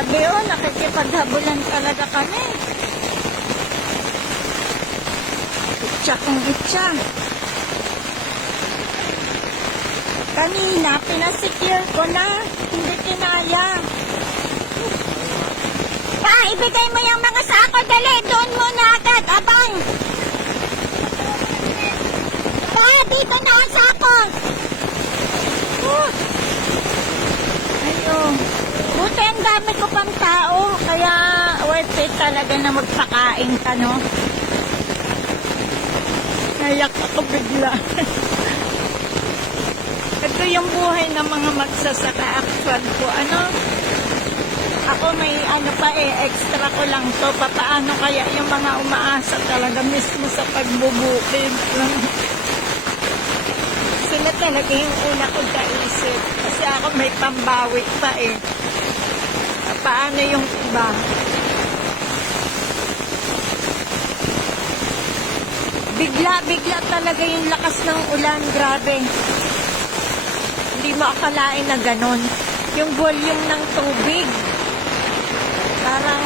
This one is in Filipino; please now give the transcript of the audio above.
Grabe oh, nakikipaghabulan talaga kami. Itcha kong itcha. Kanina, pinasecure ko na. Hindi kinaya. Pa, ibigay mo yung mga sako. Dali, doon muna agad. Abang. Pa, dito na ang sako. Ayun. Buti ang dami ko pang tao. Kaya worth it talaga na magpakain ka, no? Nayak ako bigla. Ito yung buhay ng mga magsasaka actual ko. Ako may extra ko lang to. Paano kaya yung mga umaasa talaga mismo sa pagbubukid. Sila talaga yung una ko kaisip. Kasi ako may pambawi pa eh. Paano yung iba? Bigla talaga yung lakas ng ulan. Grabe. Hindi mo akalain na ganon. Yung volume ng tubig. Parang